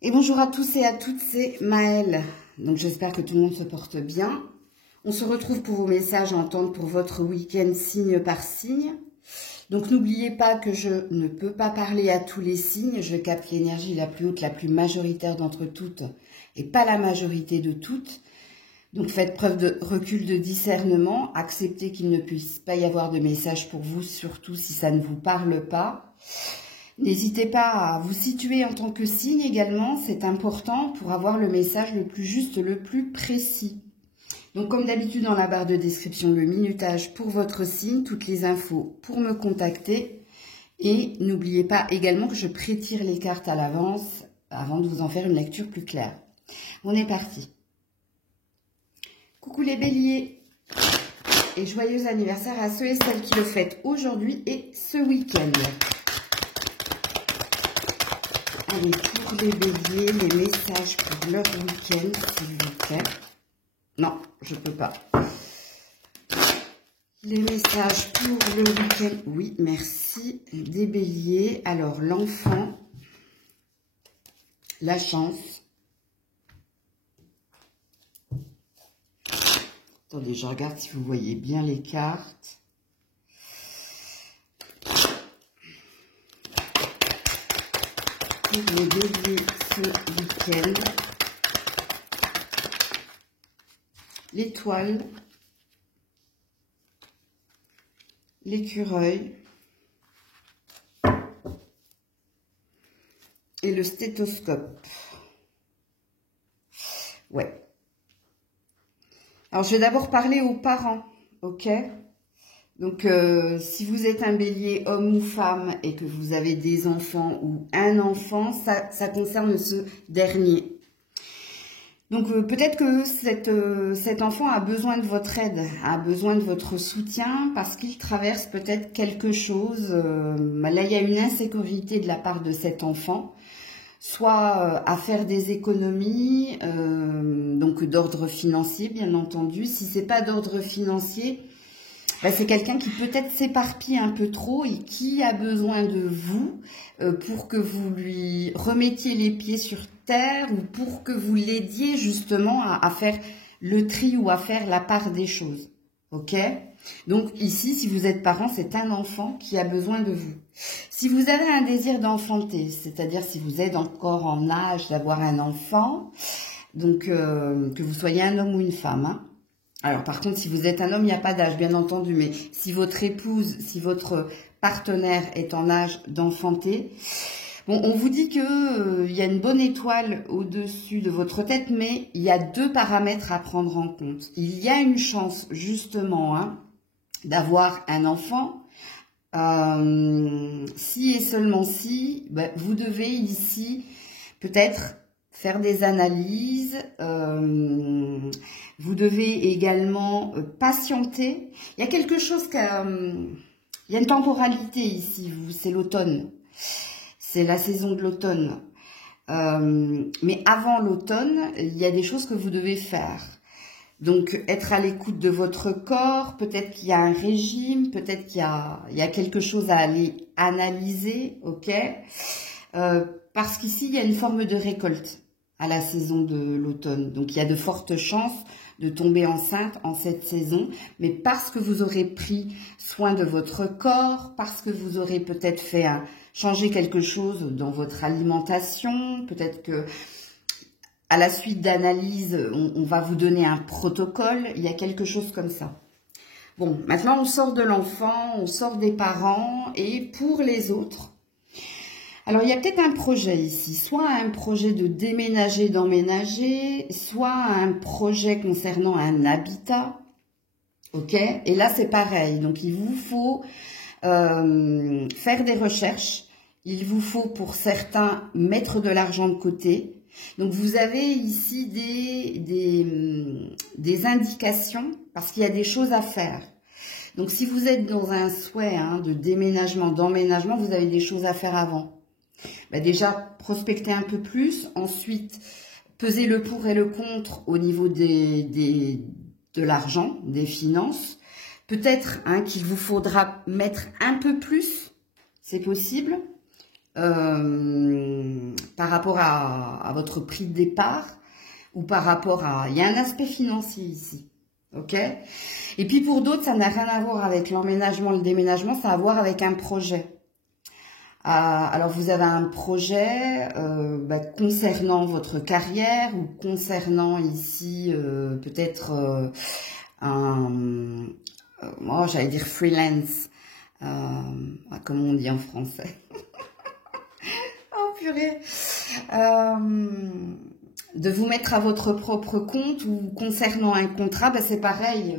Et bonjour à tous et à toutes, c'est Maëlle. Donc j'espère que tout le monde se porte bien. On se retrouve pour vos messages à entendre pour votre week-end signe par signe. Donc n'oubliez pas que je ne peux pas parler à tous les signes. Je capte l'énergie la plus haute, la plus majoritaire d'entre toutes et pas la majorité de toutes. Donc faites preuve de recul, de discernement. Acceptez qu'il ne puisse pas y avoir de message pour vous, surtout si ça ne vous parle pas. N'hésitez pas à vous situer en tant que signe également, c'est important pour avoir le message le plus juste, le plus précis. Donc comme d'habitude dans la barre de description, le minutage pour votre signe, toutes les infos pour me contacter. Et n'oubliez pas également que je prétire les cartes à l'avance avant de vous en faire une lecture plus claire. On est parti. Coucou les béliers et joyeux anniversaire à ceux et celles qui le fêtent aujourd'hui et ce week-end. Allez, pour les béliers, les messages pour leur week-end, s'il vous plaît. Non, je peux pas. Les messages pour le week-end, oui, merci. Des béliers, alors l'enfant, la chance. Attendez, je regarde si vous voyez bien les cartes. Pour les béliers ce week-end, l'étoile, l'écureuil et le stéthoscope. Ouais. Alors, je vais d'abord parler aux parents, ok ? Donc, si vous êtes un bélier homme ou femme et que vous avez des enfants ou un enfant, ça concerne ce dernier. Donc, peut-être que cet enfant a besoin de votre aide, a besoin de votre soutien parce qu'il traverse peut-être quelque chose. Là, il y a une insécurité de la part de cet enfant, soit à faire des économies, donc d'ordre financier, bien entendu. Si c'est pas d'ordre financier, c'est quelqu'un qui peut-être s'éparpille un peu trop et qui a besoin de vous pour que vous lui remettiez les pieds sur terre ou pour que vous l'aidiez justement à faire le tri ou à faire la part des choses. Ok ? Donc ici, si vous êtes parent, c'est un enfant qui a besoin de vous. Si vous avez un désir d'enfanter, c'est-à-dire si vous êtes encore en âge d'avoir un enfant, donc que vous soyez un homme ou une femme, hein. Alors, par contre, si vous êtes un homme, il n'y a pas d'âge, bien entendu, mais si votre épouse, si votre partenaire est en âge d'enfanter, bon, on vous dit que il y a une bonne étoile au-dessus de votre tête, mais il y a deux paramètres à prendre en compte. Il y a une chance, justement, hein, d'avoir un enfant. Si et seulement si, vous devez ici peut-être faire des analyses, vous devez également patienter. Il y a quelque chose il y a une temporalité ici, c'est l'automne, c'est la saison de l'automne. Mais avant l'automne, il y a des choses que vous devez faire. Donc, être à l'écoute de votre corps, peut-être qu'il y a un régime, peut-être qu'il y a quelque chose à aller analyser, ok ? Parce qu'ici, il y a une forme de récolte à la saison de l'automne. Donc, il y a de fortes chances de tomber enceinte en cette saison, mais parce que vous aurez pris soin de votre corps, parce que vous aurez peut-être fait changer quelque chose dans votre alimentation, peut-être que à la suite d'analyse, on va vous donner un protocole, il y a quelque chose comme ça. Bon, maintenant on sort de l'enfant, on sort des parents et pour les autres, alors il y a peut-être un projet ici, soit un projet de déménager, d'emménager, soit un projet concernant un habitat, ok ? Et là c'est pareil, donc il vous faut faire des recherches, il vous faut pour certains mettre de l'argent de côté. Donc, vous avez ici des indications parce qu'il y a des choses à faire. Donc, si vous êtes dans un souhait de déménagement, d'emménagement, vous avez des choses à faire avant. Déjà, prospecter un peu plus. Ensuite, peser le pour et le contre au niveau de l'argent, des finances. Peut-être qu'il vous faudra mettre un peu plus, c'est possible. par rapport à votre prix de départ ou par rapport à... Il y a un aspect financier ici, ok? Et puis pour d'autres, ça n'a rien à voir avec l'emménagement, le déménagement, ça a à voir avec un projet. Alors vous avez un projet concernant votre carrière ou concernant ici peut-être moi j'allais dire freelance, comme on dit en français. Oh purée. De vous mettre à votre propre compte ou concernant un contrat, c'est pareil.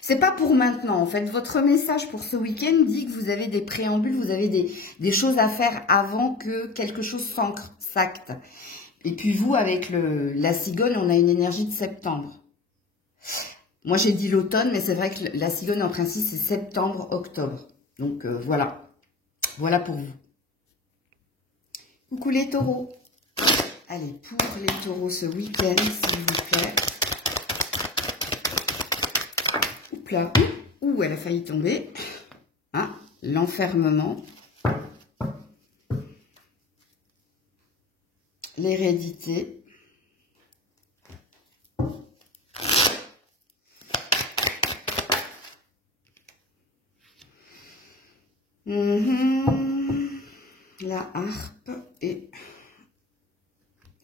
C'est pas pour maintenant. En fait, votre message pour ce week-end dit que vous avez des préambules, vous avez des choses à faire avant que quelque chose s'acte. Et puis vous, avec la cigogne, on a une énergie de septembre. Moi, j'ai dit l'automne, mais c'est vrai que la cigogne, en principe, c'est septembre-octobre. Donc, voilà. Voilà pour vous. Coucou les taureaux. Allez, pour les taureaux ce week-end, s'il vous plaît. Oups là. Ouh, elle a failli tomber. Ah, l'enfermement. L'hérédité. La harpe et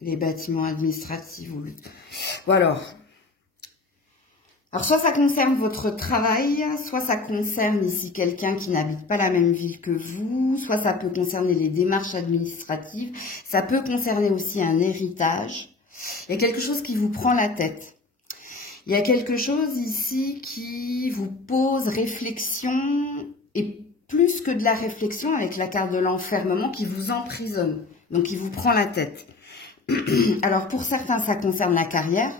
les bâtiments administratifs. Voilà. Alors, soit ça concerne votre travail, soit ça concerne ici quelqu'un qui n'habite pas la même ville que vous, soit ça peut concerner les démarches administratives, ça peut concerner aussi un héritage. Il y a quelque chose qui vous prend la tête. Il y a quelque chose ici qui vous pose réflexion, et plus que de la réflexion, avec la carte de l'enfermement qui vous emprisonne, donc qui vous prend la tête. Alors pour certains, ça concerne la carrière,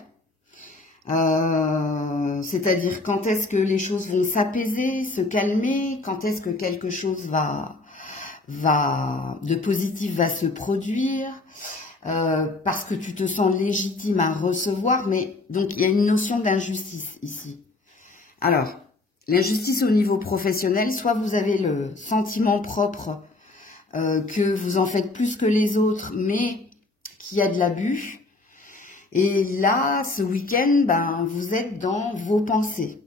c'est-à-dire quand est-ce que les choses vont s'apaiser, se calmer, quand est-ce que quelque chose de positif va se produire, parce que tu te sens légitime à recevoir, mais donc il y a une notion d'injustice ici. Alors, l'injustice au niveau professionnel, soit vous avez le sentiment propre que vous en faites plus que les autres, mais qu'il y a de l'abus. Et là, ce week-end, vous êtes dans vos pensées.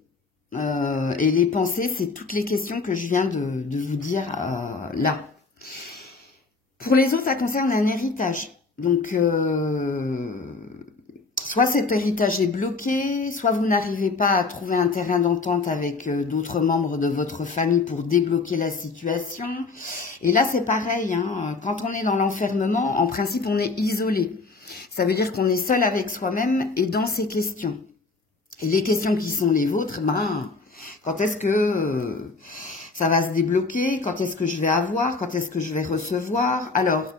Et les pensées, c'est toutes les questions que je viens de vous dire là. Pour les autres, ça concerne un héritage. Donc, soit cet héritage est bloqué, soit vous n'arrivez pas à trouver un terrain d'entente avec d'autres membres de votre famille pour débloquer la situation. Et là, c'est pareil, hein, quand on est dans l'enfermement, en principe, on est isolé. Ça veut dire qu'on est seul avec soi-même et dans ses questions. Et les questions qui sont les vôtres, quand est-ce que ça va se débloquer? Quand est-ce que je vais avoir? Quand est-ce que je vais recevoir? Alors,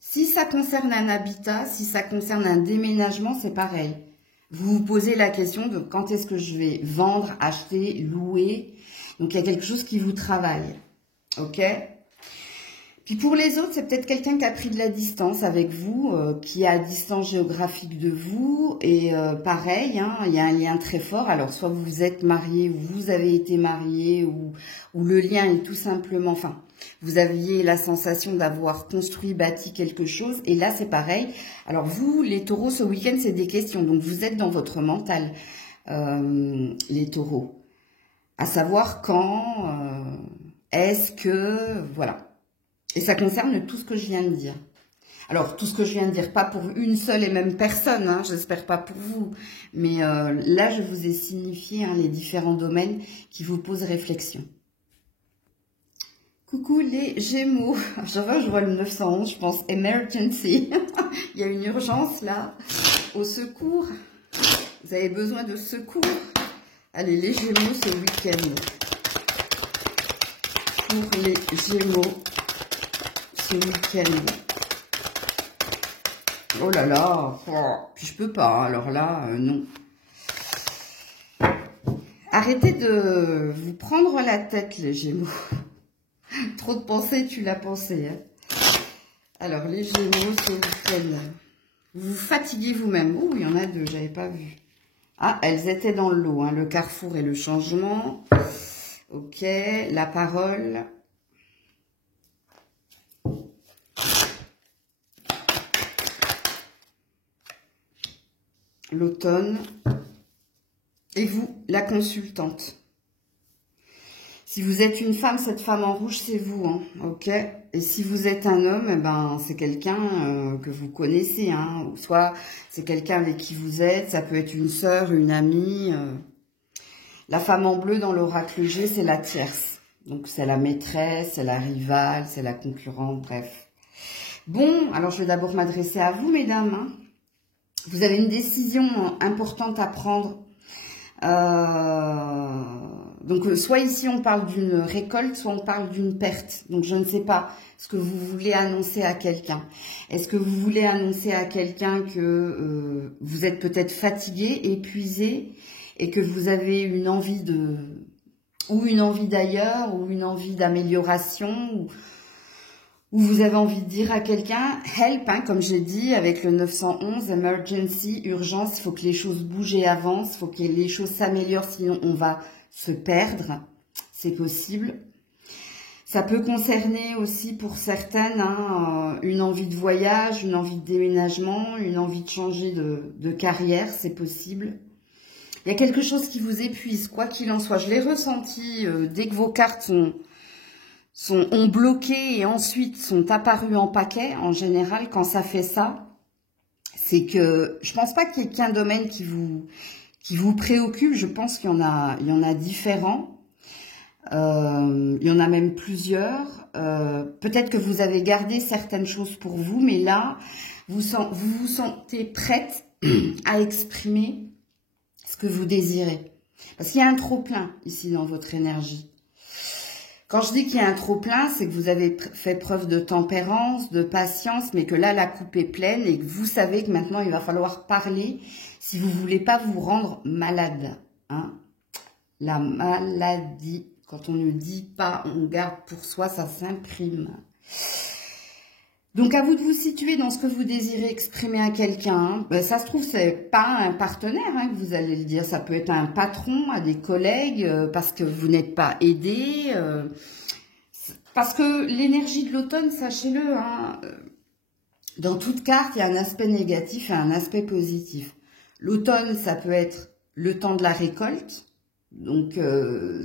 si ça concerne un habitat, si ça concerne un déménagement, c'est pareil. Vous vous posez la question de quand est-ce que je vais vendre, acheter, louer. Donc, il y a quelque chose qui vous travaille. Ok? Puis pour les autres, c'est peut-être quelqu'un qui a pris de la distance avec vous, qui est à distance géographique de vous. Et pareil, hein, il y a un lien très fort. Alors, soit vous êtes marié ou vous avez été marié ou le lien est tout simplement... Enfin, vous aviez la sensation d'avoir construit, bâti quelque chose. Et là, c'est pareil. Alors, vous, les taureaux, ce week-end, c'est des questions. Donc, vous êtes dans votre mental, les taureaux. À savoir quand, est-ce que... Voilà. Et ça concerne tout ce que je viens de dire. Alors, tout ce que je viens de dire, pas pour une seule et même personne, hein, j'espère pas pour vous. Mais là, je vous ai signifié les différents domaines qui vous posent réflexion. Coucou les Gémeaux. Je vois le 911, je pense emergency. Il y a une urgence là. Au secours. Vous avez besoin de secours. Allez, les Gémeaux ce week-end. Pour les Gémeaux. Ce week-end. Oh là là, puis je peux pas, alors là, non. Arrêtez de vous prendre la tête, les Gémeaux. Trop de pensées, tu l'as pensé. Hein. Alors, les Gémeaux, ce week-end. Vous vous fatiguez vous-même. Oh, il y en a deux, j'avais pas vu. Ah, elles étaient dans le lot, hein, le carrefour et le changement. Ok, la parole. l'automne. Et vous, la consultante. Si vous êtes une femme, cette femme en rouge, c'est vous, hein, ok? Et si vous êtes un homme, eh ben, c'est quelqu'un que vous connaissez, hein, ou soit c'est quelqu'un avec qui vous êtes, ça peut être une sœur, une amie. La femme en bleu dans l'oracle G, c'est la tierce. Donc c'est la maîtresse, c'est la rivale, c'est la concurrente, bref. Bon, alors je vais d'abord m'adresser à vous, mesdames. Hein. Vous avez une décision importante à prendre. Donc, soit ici, on parle d'une récolte, soit on parle d'une perte. Donc, je ne sais pas ce que vous voulez annoncer à quelqu'un. Est-ce que vous voulez annoncer à quelqu'un que vous êtes peut-être fatigué, épuisé, et que vous avez une envie d'ailleurs, ou une envie d'amélioration, ou vous avez envie de dire à quelqu'un, help, hein, comme j'ai dit, avec le 911, emergency, urgence, il faut que les choses bougent et avancent, il faut que les choses s'améliorent, sinon on va se perdre, c'est possible. Ça peut concerner aussi pour certaines hein, une envie de voyage, une envie de déménagement, une envie de changer de carrière, c'est possible. Il y a quelque chose qui vous épuise, quoi qu'il en soit. Je l'ai ressenti dès que vos cartes ont bloqué et ensuite sont apparues en paquet. En général, quand ça fait ça, c'est que je pense pas qu'il y ait qu'un domaine qui vous préoccupe. Je pense qu'il y en a différents. Il y en a même plusieurs. Peut-être que vous avez gardé certaines choses pour vous, mais là, vous vous sentez prête à exprimer ce que vous désirez. Parce qu'il y a un trop-plein ici dans votre énergie. Quand je dis qu'il y a un trop-plein, c'est que vous avez fait preuve de tempérance, de patience, mais que là, la coupe est pleine et que vous savez que maintenant, il va falloir parler si vous ne voulez pas vous rendre malade. Hein. La maladie, quand on ne dit pas, on garde pour soi, ça s'imprime. Donc, à vous de vous situer dans ce que vous désirez exprimer à quelqu'un. Ben, ça se trouve, c'est pas un partenaire hein, que vous allez le dire. Ça peut être un patron, à des collègues, parce que vous n'êtes pas aidé. Parce que l'énergie de l'automne, sachez-le, hein, dans toute carte, il y a un aspect négatif et un aspect positif. L'automne, ça peut être le temps de la récolte. Donc,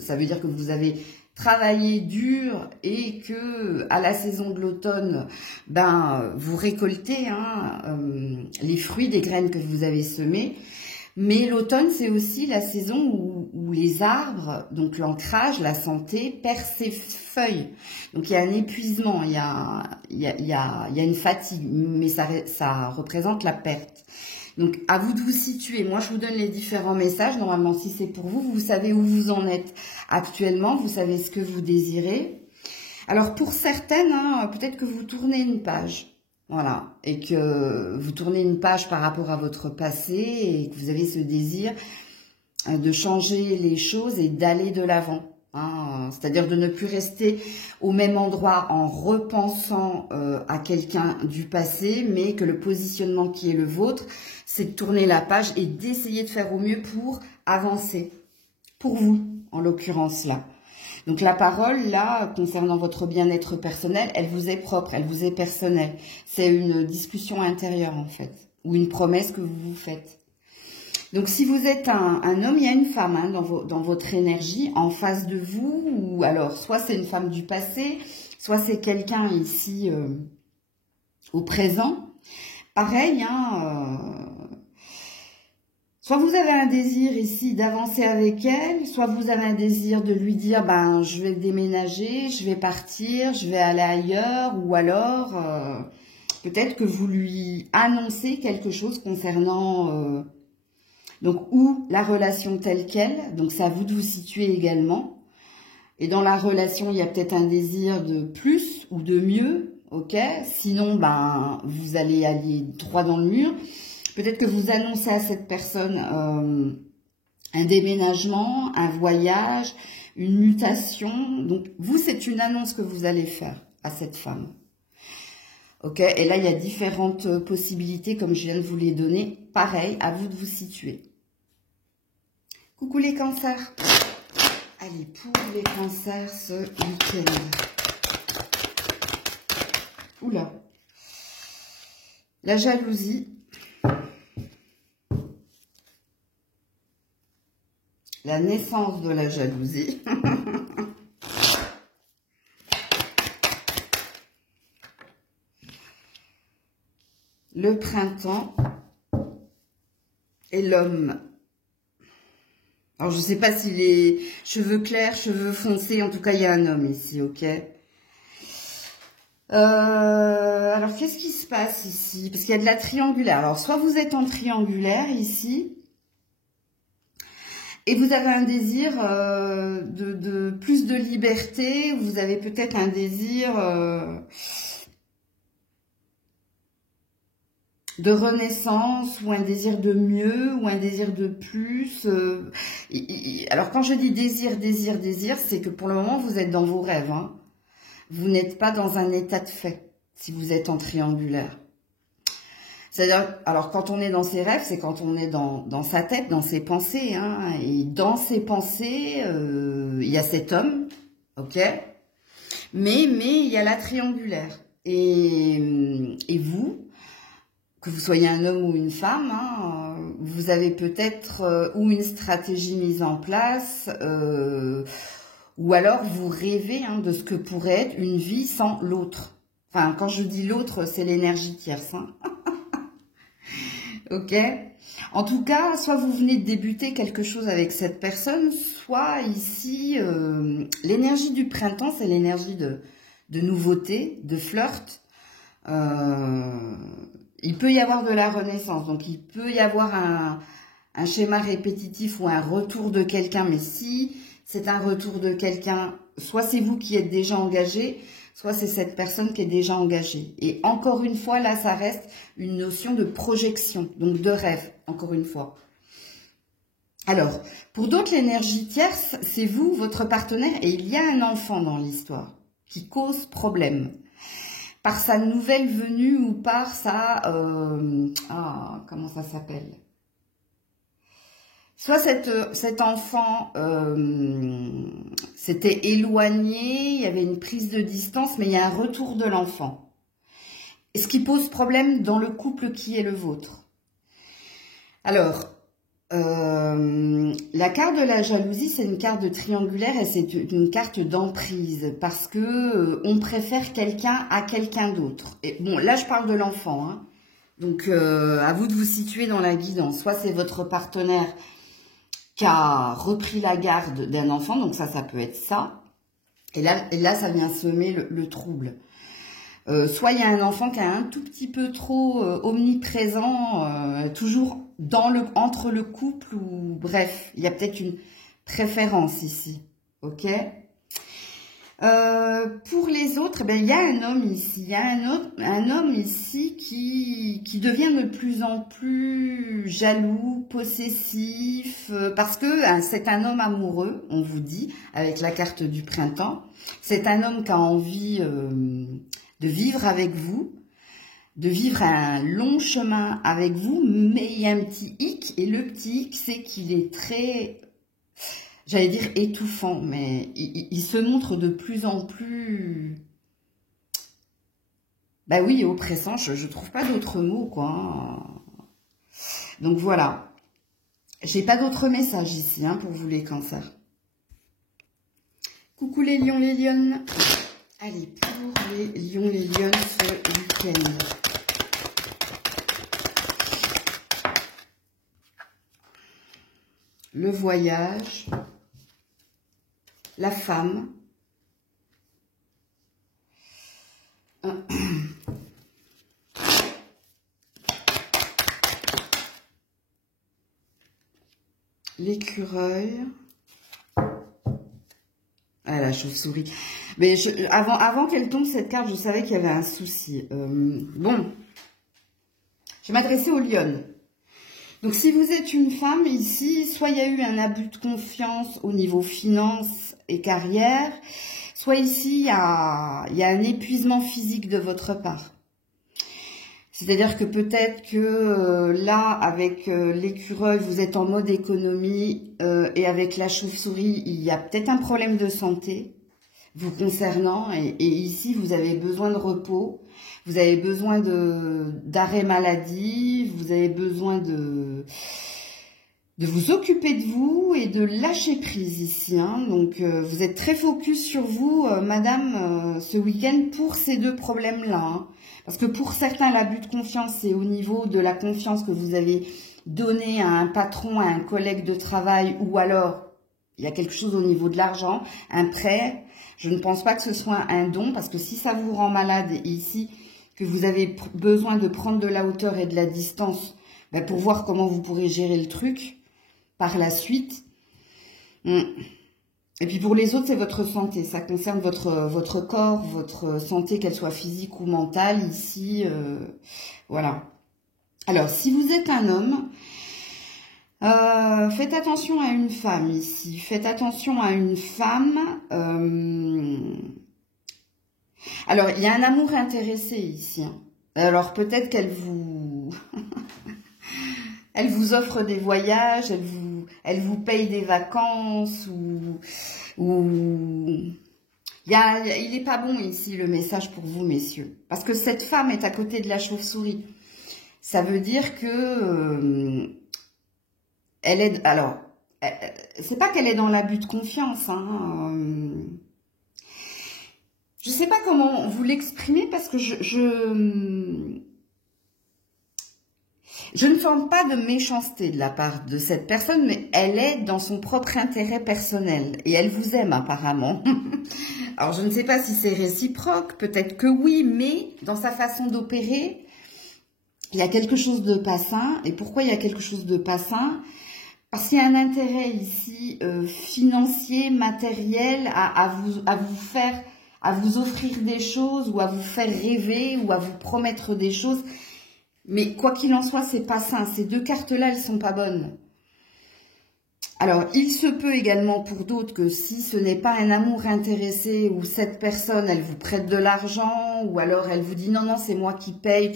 ça veut dire que vous avez travaillé dur et que à la saison de l'automne, ben vous récoltez hein, les fruits des graines que vous avez semées. Mais l'automne, c'est aussi la saison où les arbres, donc l'ancrage, la santé, perd ses feuilles. Donc il y a un épuisement, il y a une fatigue, mais ça représente la perte. Donc, à vous de vous situer. Moi, je vous donne les différents messages. Normalement, si c'est pour vous, vous savez où vous en êtes actuellement. Vous savez ce que vous désirez. Alors, pour certaines, hein, peut-être que vous tournez une page. Voilà. Et que vous tournez une page par rapport à votre passé et que vous avez ce désir de changer les choses et d'aller de l'avant. Hein, c'est-à-dire de ne plus rester au même endroit en repensant à quelqu'un du passé, mais que le positionnement qui est le vôtre, c'est de tourner la page et d'essayer de faire au mieux pour avancer. Pour vous, en l'occurrence là. Donc la parole, là, concernant votre bien-être personnel, elle vous est propre, elle vous est personnelle. C'est une discussion intérieure en fait, ou une promesse que vous vous faites. Donc, si vous êtes un homme, il y a une femme hein, dans votre énergie en face de vous. Ou alors, soit c'est une femme du passé, soit c'est quelqu'un ici au présent. Pareil, hein, soit vous avez un désir ici d'avancer avec elle, soit vous avez un désir de lui dire, ben, je vais déménager, je vais partir, je vais aller ailleurs. Ou alors, peut-être que vous lui annoncez quelque chose concernant... Donc, ou la relation telle qu'elle, donc c'est à vous de vous situer également. Et dans la relation, il y a peut-être un désir de plus ou de mieux, ok? Sinon, ben, vous allez aller droit dans le mur. Peut-être que vous annoncez à cette personne un déménagement, un voyage, une mutation. Donc, vous, c'est une annonce que vous allez faire à cette femme. Ok, et là, il y a différentes possibilités, comme je viens de vous les donner. Pareil, à vous de vous situer. Coucou les cancers. Allez, pour les cancers ce week-end. Oula. La jalousie. La naissance de la jalousie. Le printemps et l'homme. Alors, je ne sais pas s'il est cheveux clairs, cheveux foncés. En tout cas, il y a un homme ici, ok? Alors, qu'est-ce qui se passe ici? Parce qu'il y a de la triangulaire. Alors, soit vous êtes en triangulaire ici, et vous avez un désir de plus de liberté. Vous avez peut-être un désir de renaissance, ou un désir de mieux, ou un désir de plus. Alors, quand je dis désir, désir, désir, c'est que pour le moment, vous êtes dans vos rêves. Hein. Vous n'êtes pas dans un état de fait, si vous êtes en triangulaire. C'est-à-dire, alors quand on est dans ses rêves, c'est quand on est dans sa tête, dans ses pensées. Hein, et dans ses pensées, il y a cet homme, ok? Mais il y a la triangulaire. Et vous, que vous soyez un homme ou une femme, hein, vous avez peut-être ou une stratégie mise en place, ou alors vous rêvez hein, de ce que pourrait être une vie sans l'autre. Enfin, quand je dis l'autre, c'est l'énergie tierce. Hein. Ok. En tout cas, soit vous venez de débuter quelque chose avec cette personne, soit ici, l'énergie du printemps, c'est l'énergie de nouveauté, de flirt. Il peut y avoir de la renaissance, donc il peut y avoir un schéma répétitif ou un retour de quelqu'un, mais si c'est un retour de quelqu'un, soit c'est vous qui êtes déjà engagé, soit c'est cette personne qui est déjà engagée. Et encore une fois, là, ça reste une notion de projection, donc de rêve, encore une fois. Alors, pour d'autres, l'énergie tierce, c'est vous, votre partenaire, et il y a un enfant dans l'histoire qui cause problème. Par sa nouvelle venue ou par sa... comment ça s'appelle? Soit cet enfant s'était éloigné, il y avait une prise de distance, mais il y a un retour de l'enfant. Ce qui pose problème dans le couple qui est le vôtre. Alors, la carte de la jalousie, c'est une carte de triangulaire et c'est une carte d'emprise parce que on préfère quelqu'un à quelqu'un d'autre. Et bon, là, je parle de l'enfant. Hein. Donc, à vous de vous situer dans la guidance. Soit c'est votre partenaire qui a repris la garde d'un enfant, donc ça peut être ça. Et là ça vient semer le trouble. Soit il y a un enfant qui est un tout petit peu trop omniprésent, toujours entre le couple, ou bref, il y a peut-être une préférence ici, ok? Pour les autres, ben, il y a un homme ici, il y a un homme ici qui devient de plus en plus jaloux, possessif, parce que c'est un homme amoureux, on vous dit, avec la carte du printemps. C'est un homme qui a envie de vivre avec vous, de vivre un long chemin avec vous, mais il y a un petit hic, et le petit hic, c'est qu'il est très... J'allais dire étouffant, mais il se montre de plus en plus... Bah oui, oppressant, je trouve pas d'autres mots, quoi. Donc voilà. J'ai pas d'autres messages ici, hein, pour vous les cancers. Coucou les lions, les lionnes. Allez, pour les lions, les lionnes, ce week-end. Le voyage... La femme, l'écureuil, la chauve-souris. Mais avant qu'elle tombe cette carte, je savais qu'il y avait un souci. Bon, je vais m'adresser aux lionnes. Donc, si vous êtes une femme ici, soit il y a eu un abus de confiance au niveau finance et carrière, soit ici, il y a un épuisement physique de votre part. C'est-à-dire que peut-être que là, avec l'écureuil, vous êtes en mode économie et avec la chauve-souris, il y a peut-être un problème de santé vous concernant. Et ici, vous avez besoin de repos. Vous avez besoin d'arrêt maladie, vous avez besoin de vous occuper de vous et de lâcher prise ici. Hein. Donc, vous êtes très focus sur vous, madame, ce week-end pour ces deux problèmes-là. Hein. Parce que pour certains, l'abus de confiance, c'est au niveau de la confiance que vous avez donnée à un patron, à un collègue de travail, ou alors, il y a quelque chose au niveau de l'argent, un prêt. Je ne pense pas que ce soit un don, parce que si ça vous rend malade ici, que vous avez besoin de prendre de la hauteur et de la distance, ben pour voir comment vous pourrez gérer le truc par la suite. Et puis pour les autres, c'est votre santé. Ça concerne votre corps, votre santé, qu'elle soit physique ou mentale. Ici, voilà. Alors, si vous êtes un homme, faites attention à une femme ici. Faites attention à une femme. Alors, il y a un amour intéressé ici. Hein. Alors, peut-être qu'elle vous... elle vous offre des voyages, elle vous paye des vacances ou... Il n'est pas bon ici le message pour vous, messieurs. Parce que cette femme est à côté de la chauve-souris. Ça veut dire que... elle est... Alors, c'est pas qu'elle est dans l'abus de confiance. Hein, je sais pas comment vous l'exprimer parce que je ne sens pas de méchanceté de la part de cette personne, mais elle est dans son propre intérêt personnel. Et elle vous aime apparemment. Alors, je ne sais pas si c'est réciproque, peut-être que oui, mais dans sa façon d'opérer, il y a quelque chose de pas sain. Et pourquoi il y a quelque chose de pas sain? Parce qu'il y a un intérêt ici financier, matériel, à vous offrir des choses ou à vous faire rêver ou à vous promettre des choses. Mais quoi qu'il en soit, c'est pas sain. Ces deux cartes-là, elles sont pas bonnes. Alors, il se peut également pour d'autres que si ce n'est pas un amour intéressé ou cette personne, elle vous prête de l'argent ou alors elle vous dit non, non, c'est moi qui paye,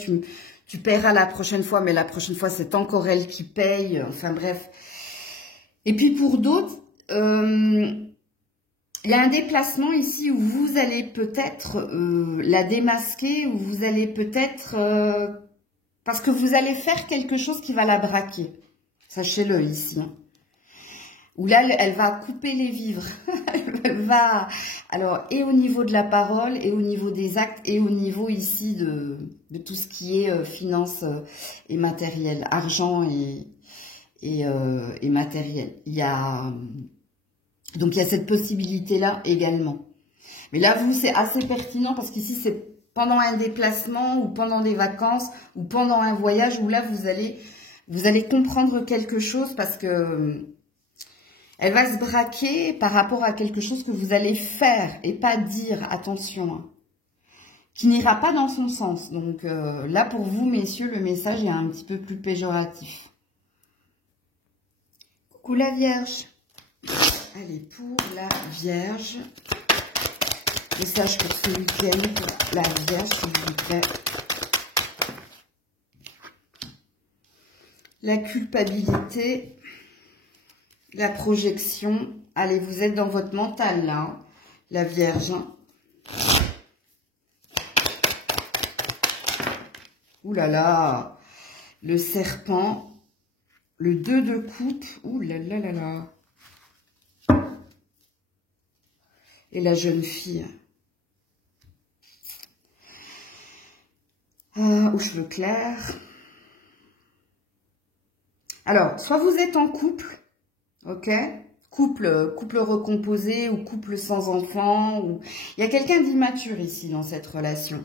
tu paieras la prochaine fois, mais la prochaine fois, c'est encore elle qui paye. Enfin bref. Et puis pour d'autres, il y a un déplacement ici où vous allez peut-être la démasquer, où vous allez peut-être... parce que vous allez faire quelque chose qui va la braquer. Sachez-le ici. Hein. Où là, elle va couper les vivres. Elle va... Alors, et au niveau de la parole, et au niveau des actes, et au niveau ici de tout ce qui est finance et matériel, argent et matériel. Donc, il y a cette possibilité-là également. Mais là, vous, c'est assez pertinent parce qu'ici, c'est pendant un déplacement ou pendant des vacances ou pendant un voyage où là, vous allez comprendre quelque chose parce que elle va se braquer par rapport à quelque chose que vous allez faire et pas dire, attention, hein, qui n'ira pas dans son sens. Donc là, pour vous, messieurs, le message est un petit peu plus péjoratif. Coucou la Vierge. Allez, pour la Vierge, message pour ce week-end, pour la Vierge, s'il vous plaît. La culpabilité, la projection. Allez, vous êtes dans votre mental, là, hein, la Vierge. Hein. Ouh là là, le serpent, le 2 de coupe, ouh là là là là. Et la jeune fille. Aux cheveux clairs. Alors, soit vous êtes en couple, ok, couple recomposé ou couple sans enfant. Ou... Il y a quelqu'un d'immature ici dans cette relation.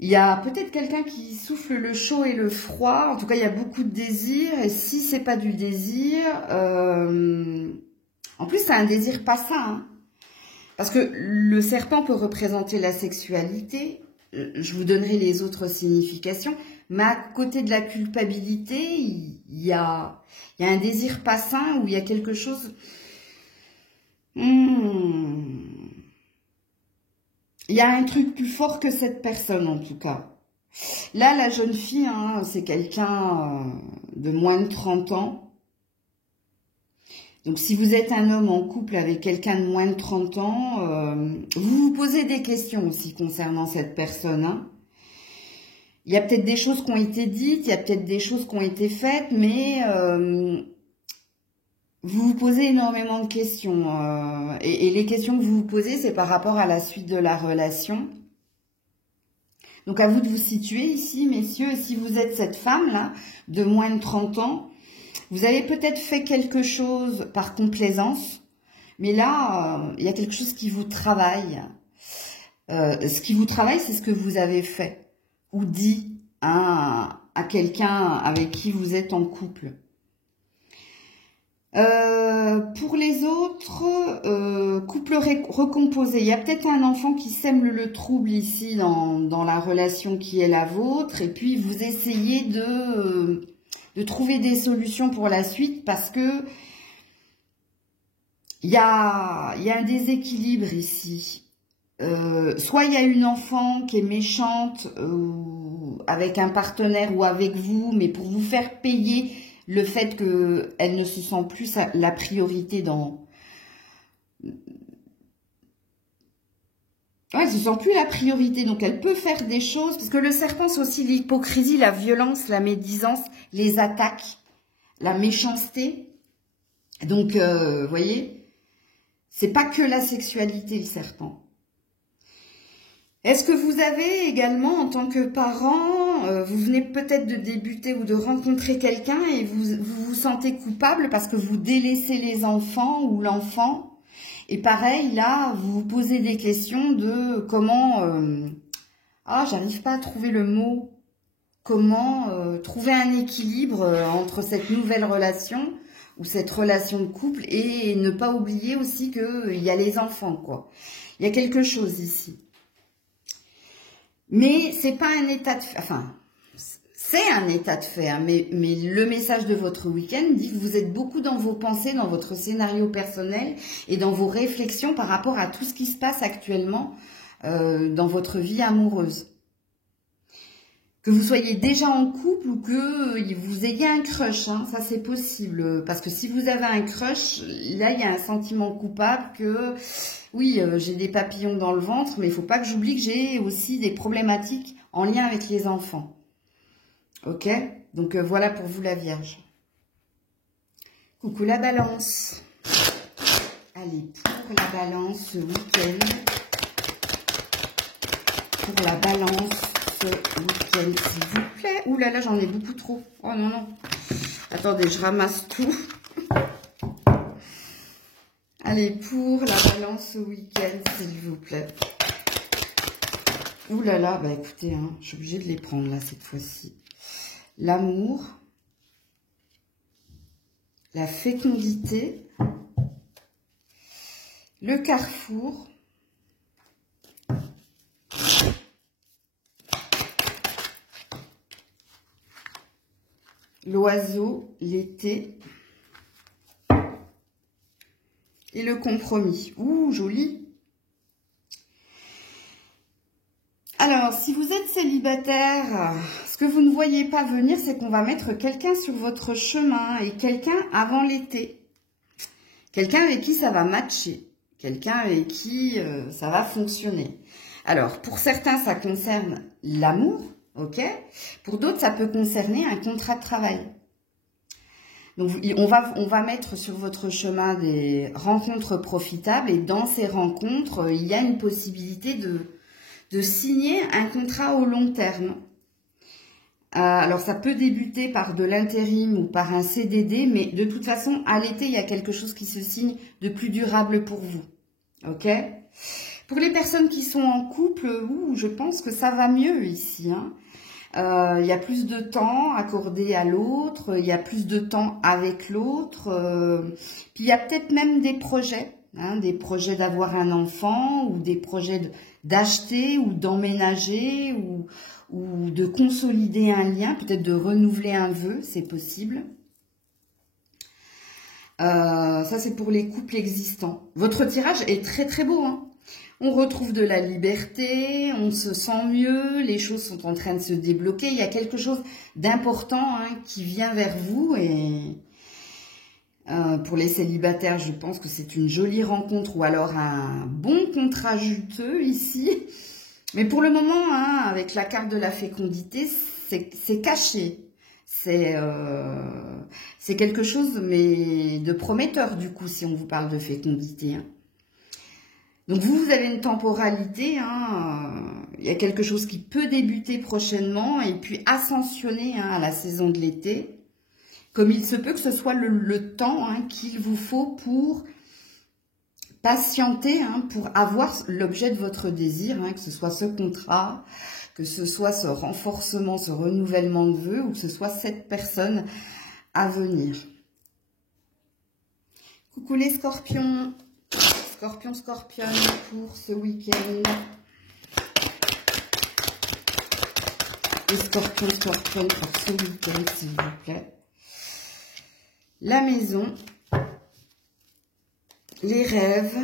Il y a peut-être quelqu'un qui souffle le chaud et le froid. En tout cas, il y a beaucoup de désir. Et si c'est pas du désir, en plus, c'est un désir pas sain. Hein. Parce que le serpent peut représenter la sexualité. Je vous donnerai les autres significations. Mais à côté de la culpabilité, il y a un désir pas sain où il y a quelque chose... Il y a un truc plus fort que cette personne, en tout cas. Là, la jeune fille, hein, c'est quelqu'un de moins de 30 ans. Donc, si vous êtes un homme en couple avec quelqu'un de moins de 30 ans, vous vous posez des questions aussi concernant cette personne. Hein. Il y a peut-être des choses qui ont été dites, il y a peut-être des choses qui ont été faites, mais vous vous posez énormément de questions. Et les questions que vous vous posez, c'est par rapport à la suite de la relation. Donc, à vous de vous situer ici, messieurs. Si vous êtes cette femme-là, de moins de 30 ans, vous avez peut-être fait quelque chose par complaisance. Mais là, il y a quelque chose qui vous travaille. Ce qui vous travaille, c'est ce que vous avez fait ou dit à quelqu'un avec qui vous êtes en couple. Pour les autres, couple recomposé, il y a peut-être un enfant qui sème le trouble ici dans la relation qui est la vôtre, et puis vous essayez de trouver des solutions pour la suite parce que il y a un déséquilibre ici. Soit il y a une enfant qui est méchante avec un partenaire ou avec vous, mais pour vous faire payer le fait qu'elle ne se sent plus la priorité dans... Ouais, elle ne se sent plus la priorité, donc elle peut faire des choses, parce que le serpent, c'est aussi l'hypocrisie, la violence, la médisance, les attaques, la méchanceté. Donc, vous voyez, c'est pas que la sexualité, le serpent. Est-ce que vous avez également, en tant que parent, vous venez peut-être de débuter ou de rencontrer quelqu'un et vous vous sentez coupable parce que vous délaissez les enfants ou l'enfant, et pareil, là, vous vous posez des questions de comment... j'arrive pas à trouver le mot. Comment trouver un équilibre entre cette nouvelle relation ou cette relation de couple et ne pas oublier aussi qu'il y a les enfants, quoi. Il y a quelque chose ici. Mais c'est pas un état de fait, enfin, c'est un état de fait, hein, mais le message de votre week-end dit que vous êtes beaucoup dans vos pensées, dans votre scénario personnel et dans vos réflexions par rapport à tout ce qui se passe actuellement dans votre vie amoureuse. Que vous soyez déjà en couple ou que vous ayez un crush, hein, ça c'est possible. Parce que si vous avez un crush, là il y a un sentiment coupable que... Oui, j'ai des papillons dans le ventre, mais il ne faut pas que j'oublie que j'ai aussi des problématiques en lien avec les enfants. Ok? Donc voilà pour vous la Vierge. Coucou la Balance. Allez, pour la Balance ce week-end. Pour la Balance ce week-end, s'il vous plaît. Ouh là là, j'en ai beaucoup trop. Oh non, non. Attendez, je ramasse tout. Allez, pour la Balance ce week-end, s'il vous plaît. Ouh là là, bah écoutez, hein, je suis obligée de les prendre là cette fois-ci. L'amour, la fécondité, le carrefour, l'oiseau, l'été et le compromis. Ouh, joli. Alors, si vous êtes célibataire, ce que vous ne voyez pas venir, c'est qu'on va mettre quelqu'un sur votre chemin et quelqu'un avant l'été. Quelqu'un avec qui ça va matcher. Quelqu'un avec qui ça va fonctionner. Alors, pour certains, ça concerne l'amour, ok? Pour d'autres, ça peut concerner un contrat de travail. Donc, on va mettre sur votre chemin des rencontres profitables et dans ces rencontres, il y a une possibilité de signer un contrat au long terme. Alors, ça peut débuter par de l'intérim ou par un CDD, mais de toute façon, à l'été, il y a quelque chose qui se signe de plus durable pour vous. Ok? Pour les personnes qui sont en couple, je pense que ça va mieux ici, hein. Il y a plus de temps accordé à l'autre, il y a plus de temps avec l'autre, puis il y a peut-être même des projets, hein, des projets d'avoir un enfant ou des projets d'acheter ou d'emménager ou de consolider un lien, peut-être de renouveler un vœu, c'est possible. Ça, c'est pour les couples existants. Votre tirage est très très beau, hein. On retrouve de la liberté, on se sent mieux, les choses sont en train de se débloquer. Il y a quelque chose d'important, hein, qui vient vers vous. Et pour les célibataires, je pense que c'est une jolie rencontre ou alors un bon contrat juteux ici. Mais pour le moment, hein, avec la carte de la fécondité, c'est caché. C'est quelque chose, mais de prometteur, du coup, si on vous parle de fécondité. Hein. Donc, vous avez une temporalité. Hein, il y a quelque chose qui peut débuter prochainement et puis ascensionner à la saison de l'été. Comme il se peut que ce soit le temps qu'il vous faut pour patienter, pour avoir l'objet de votre désir, que ce soit ce contrat, que ce soit ce renforcement, ce renouvellement de vœux, ou que ce soit cette personne à venir. Coucou les scorpions, scorpionne pour ce week-end. Les scorpionnes pour ce week-end, s'il vous plaît. La maison, les rêves,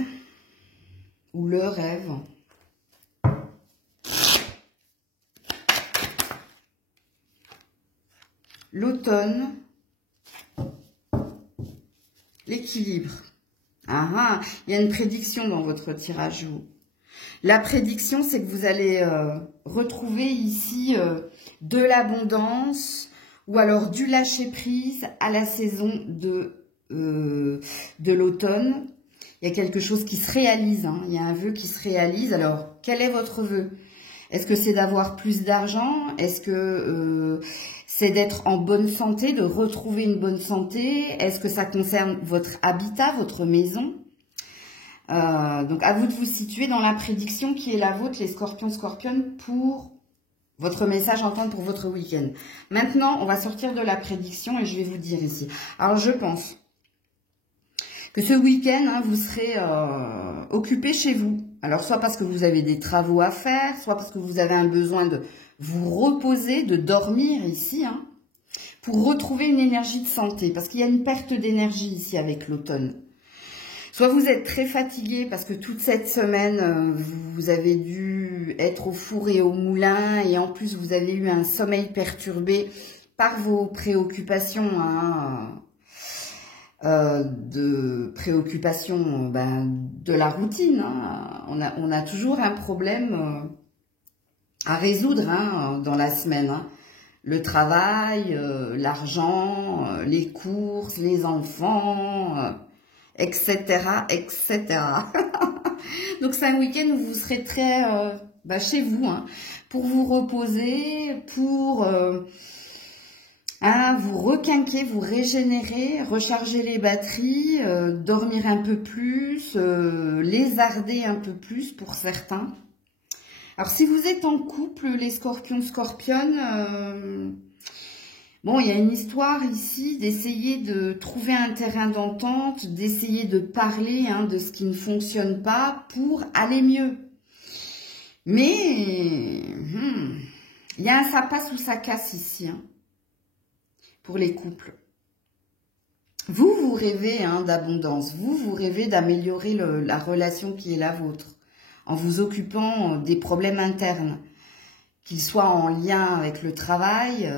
ou le rêve. L'automne, l'équilibre. Ah, il y a une prédiction dans votre tirage. La prédiction, c'est que vous allez retrouver ici de l'abondance ou alors du lâcher-prise à la saison de l'automne. Il y a quelque chose qui se réalise. Hein. Il y a un vœu qui se réalise. Alors, quel est votre vœu? Est-ce que c'est d'avoir plus d'argent? Est-ce que c'est d'être en bonne santé, de retrouver une bonne santé? Est-ce que ça concerne votre habitat, votre maison? Donc, à vous de vous situer dans la prédiction qui est la vôtre, les scorpions, scorpionnes, pour votre message entendre pour votre week-end. Maintenant, on va sortir de la prédiction et je vais vous dire ici. Alors, je pense que ce week-end, vous serez occupé chez vous. Alors, soit parce que vous avez des travaux à faire, soit parce que vous avez un besoin de vous reposer, de dormir ici, pour retrouver une énergie de santé. Parce qu'il y a une perte d'énergie ici avec l'automne. Soit vous êtes très fatigué parce que toute cette semaine, vous avez dû être au four et au moulin. Et en plus, vous avez eu un sommeil perturbé par vos préoccupations, de la routine. On a toujours un problème à résoudre dans la semaine. Le travail, l'argent, les courses, les enfants, etc., etc. Donc c'est un week-end où vous serez très chez vous, pour vous reposer, pour vous requinquer, vous régénérer, recharger les batteries, dormir un peu plus, lézarder un peu plus pour certains. Alors si vous êtes en couple, les scorpions, scorpionnes, bon, il y a une histoire ici d'essayer de trouver un terrain d'entente, d'essayer de parler de ce qui ne fonctionne pas pour aller mieux. Mais il y a un ça passe ou ça casse ici, pour les couples. Vous rêvez d'abondance, vous rêvez d'améliorer la relation qui est la vôtre, en vous occupant des problèmes internes. Qu'il soit en lien avec le travail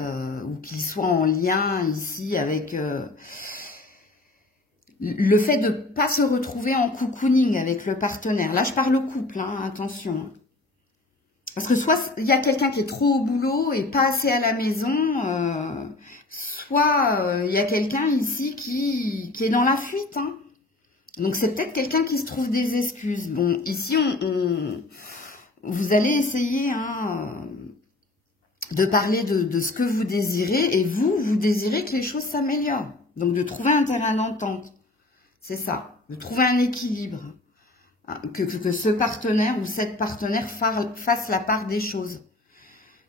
ou qu'il soit en lien ici avec le fait de ne pas se retrouver en cocooning avec le partenaire. Là, je parle couple, attention. Parce que soit il y a quelqu'un qui est trop au boulot et pas assez à la maison, soit il y a quelqu'un ici qui est dans la fuite. Donc, c'est peut-être quelqu'un qui se trouve des excuses. Bon, ici, vous allez essayer de parler de ce que vous désirez et vous désirez que les choses s'améliorent. Donc, de trouver un terrain d'entente. C'est ça. De trouver un équilibre. Que ce partenaire ou cette partenaire fasse la part des choses.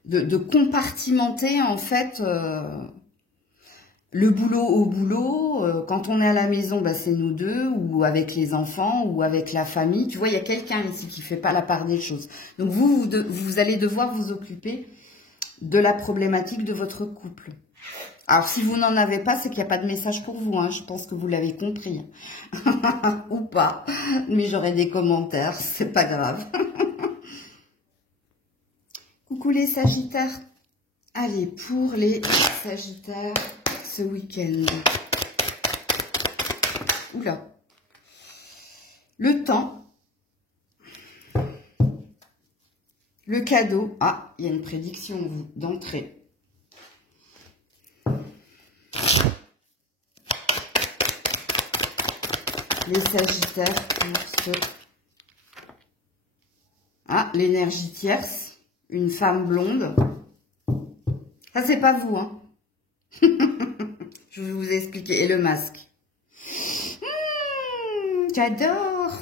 De compartimenter, en fait, le boulot au boulot. Quand on est à la maison, c'est nous deux, ou avec les enfants, ou avec la famille. Tu vois, il y a quelqu'un ici qui fait pas la part des choses. Donc, vous allez devoir vous occuper de la problématique de votre couple. Alors, si vous n'en avez pas, c'est qu'il n'y a pas de message pour vous. Je pense que vous l'avez compris. Ou pas. Mais j'aurai des commentaires. C'est pas grave. Coucou les Sagittaires. Allez, pour les Sagittaires, ce week-end. Oula. Le temps. Le cadeau. Ah, il y a une prédiction d'entrée. les Sagittaires pour ce... Ah, l'énergie tierce, une femme blonde. Ça, c'est pas vous, hein. Je vais vous expliquer. Et le masque. J'adore.